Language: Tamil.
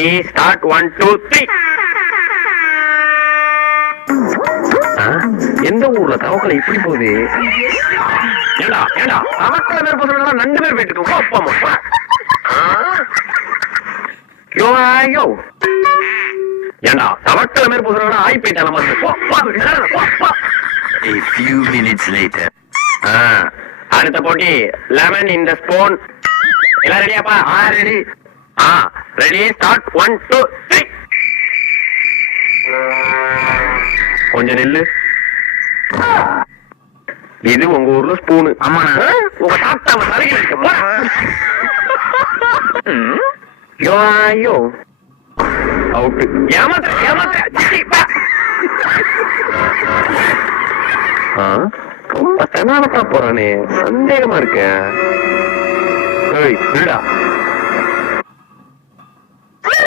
Ready start 1 2 3. எந்த ஊர்ல தவக்கலை இப்படி போகுது? ஏண்டா ஏண்டா தவக்கலை பேர் போதும் 2 பேர் போயிட்டு இருக்கோம். அப்பா அம்மா யோ யோ ஏண்டா தவக்கலை பேர் போதும் ஆய் போயிட்டான மாதிரி. A few minutes later. அடுத்த போட்டி லெமன் இன் த ஸ்பூன். எல்லாம் ரெடியாப்பா? ரெடி. Ready start 1 2 3. கொஞ்சம் நெல்லு. இது உங்க ஊர்ல ஸ்பூனு. ஆமா. உங்க தாத்தா தலையில இருக்க. யோ ஐயோ அவுட்டு. ஏமாத்த ஏமாத்த. ரொம்ப தெனாவட்டா போறானே, சந்தேகமா இருக்க.